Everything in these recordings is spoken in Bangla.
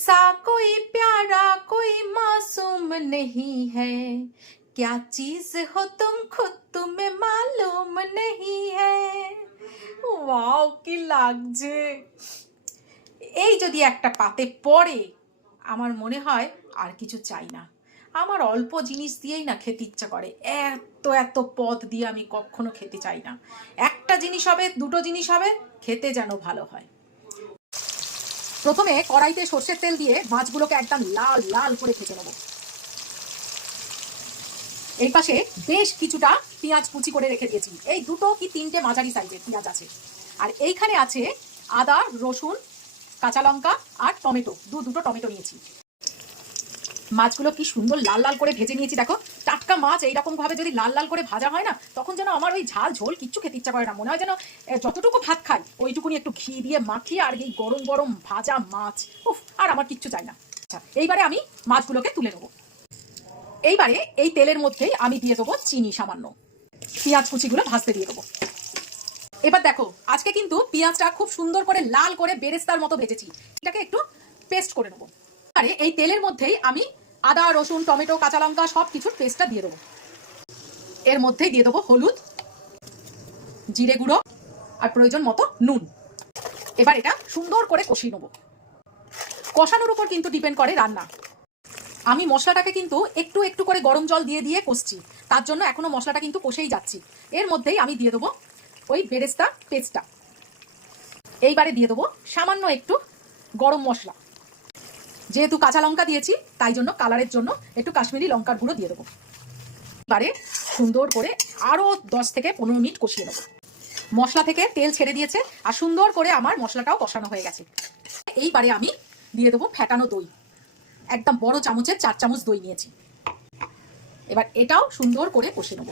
सा कोई प्यारा कोई मासूम नहीं है क्या चीज हो तुम खुद तुम्हें मालूम नहीं है ওয়াও কি লাগছে এই যদি একটা পাতে পড়ে আমার মনে হয় আর কিছু চাই না আমার অল্প জিনিস দিয়েই না খেতে ইচ্ছা করে এত এত পদ দিয়ে আমি কখনো খেতে চাই না একটা জিনিস হবে দুটো জিনিস হবে খেতে যেন ভালো হয় প্রথমে কড়াইতে সর্ষের তেল দিয়ে মাছগুলোকে একদম লাল লাল করে ভেজে নেব। এই পাশে বেশ কিছুটা পেঁয়াজ কুচি করে রেখে দিয়েছি। এই দুটো কি তিনটে মাঝারি সাইজের পেঁয়াজ আছে। আর এইখানে আছে আদা, রসুন, কাঁচা লঙ্কা আর টমেটো। দু, দুটো টমেটো নিয়েছি। মাছগুলো কি সুন্দর লাল লাল করে ভেজে নিয়েছি, দেখো। টাটকা মাছ এইরকম ভাবে যদি লাল লাল করে ভাজা হয় না, তখন যেন আমার ওই ঝাল ঝোল কিচ্ছু খেতে ইচ্ছা করে না। মনে হয় যেন যতটুকু ভাত খাই, ওইটুকুনি একটু ঘি দিয়ে মাখিয়ে আর এই গরম গরম ভাজা মাছ। উফ, আর আমার কিচ্ছু চাই না। আচ্ছা এইবারে আমি মাছগুলোকে তুলে নেব। এইবারে এই তেলের মধ্যেই আমি দিয়ে দেবো চিনি সামান্য। পেঁয়াজ কুচিগুলো ভাজতে দিয়ে দেবো। এবার দেখো, আজকে কিন্তু পেঁয়াজটা খুব সুন্দর করে লাল করে বেরেস্তার মতো ভেজেছি। এটাকে একটু পেস্ট করে নেব। আরে এই তেলের মধ্যেই আমি আদা, রসুন, টমেটো, কাঁচা লঙ্কা সব কিছুর পেস্টটা দিয়ে দেবো। এর মধ্যেই দিয়ে দেবো হলুদ, জিরে গুঁড়ো আর প্রয়োজন মতো নুন। এবার এটা সুন্দর করে কষিয়ে নেব। কষানোর উপর কিন্তু ডিপেন্ড করে রান্না। আমি মশলাটাকে কিন্তু একটু একটু করে গরম জল দিয়ে দিয়ে কষছি। তার জন্য এখনও মশলাটা কিন্তু কষেই যাচ্ছি। এর মধ্যেই আমি দিয়ে দেবো ওই বেরেস্তা পেস্টটা এইবারে দিয়ে দেবো সামান্য একটু গরম মশলা। যেহেতু কাঁচা লঙ্কা দিয়েছি, তাই জন্য কালারের জন্য একটু কাশ্মীরি লঙ্কার গুঁড়ো দিয়ে দেবো। এবারে সুন্দর করে আরও দশ থেকে পনেরো মিনিট কষিয়ে নেব। মশলা থেকে তেল ছেড়ে দিয়েছে, আর সুন্দর করে আমার মশলাটাও কষানো হয়ে গেছে। এইবারে আমি দিয়ে দেবো ফ্যাটানো দই। একদম বড় চামচের চার চামচ দই নিয়েছি। এবার এটাও সুন্দর করে কষে নেব।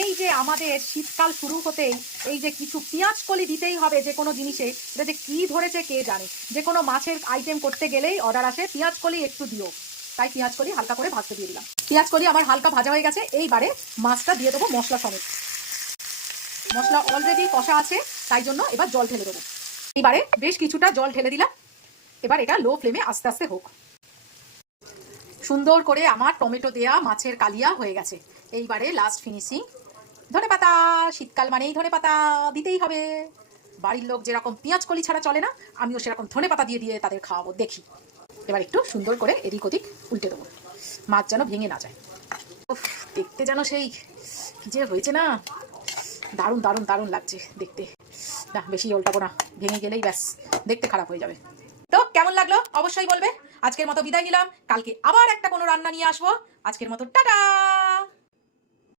এই যে আমাদের শীতকাল শুরু হতেই, এই যে কিছু পেঁয়াজ কলি দিতেই হবে যে কোনো জিনিসে, এটা যে কি ধরেছে কে জানে? যে কোনো মাছের আইটেম করতে গেলেই অর্ডার আসে, পেঁয়াজ কলি একটু দিও। তাই পেঁয়াজ কলি হালকা করে ভাজতে দিয়ে দিলাম। পেঁয়াজ কলি আমার হালকা ভাজা হয়ে গেছে, এইবারে মাছটা দিয়ে দেবো মশলা সমেত। মশলা অলরেডি কষা আছে, তাই জন্য এবার জল ঢেলে দেবো। এবারে বেশ কিছুটা জল ঢেলে দিলাম, এবার এটা লো ফ্লেমে আস্তে আস্তে হোক। সুন্দর করে আমার টমেটো দেয়া, মাছের কালিয়া হয়ে গেছে। এইবারে লাস্ট ফিনিশিং ধনে পাতা, শীতকাল মানেই ধনে পাতা দিতেই হবে। বাড়ির লোক যেরকম পেঁয়াজ কলি ছাড়া চলে না, আমিও সেরকম ধনে পাতা দিয়ে দিয়ে তাদের খাওয়াবো, দেখি। এবার একটু সুন্দর করে এদিক ওদিক উল্টে দেবো। মাছ যেন ভেঙে না যায়। দেখতে যেন সেই কি যে হয়েছে না। দারুণ দারুণ দারুণ লাগছে দেখতে। না, বেশি উল্টাবো না, ভেঙে গেলেই ব্যাস, দেখতে খারাপ হয়ে যাবে। তো কেমন লাগল? অবশ্যই বলবে। আজকের মতো বিদায় নিলাম। কালকে আবার একটা কোনো রান্না নিয়ে আসব। আজকের মতো টাটা!